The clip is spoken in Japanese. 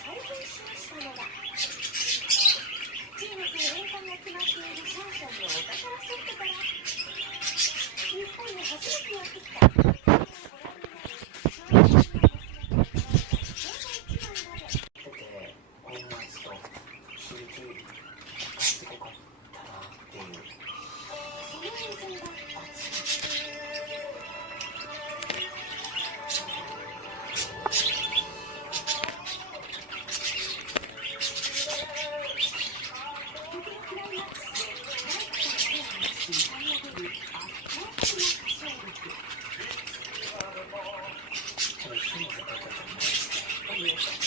再現しましたのだ。中国の年間が決まっているシャンシャンのお宝セットから、日本に初めてやってきたご覧になるシャンシャンの娘からちょうど1枚まで。この夏と刺激がすごかったなっていう。その映像がこちら。多分、火も絶対かかってないですね。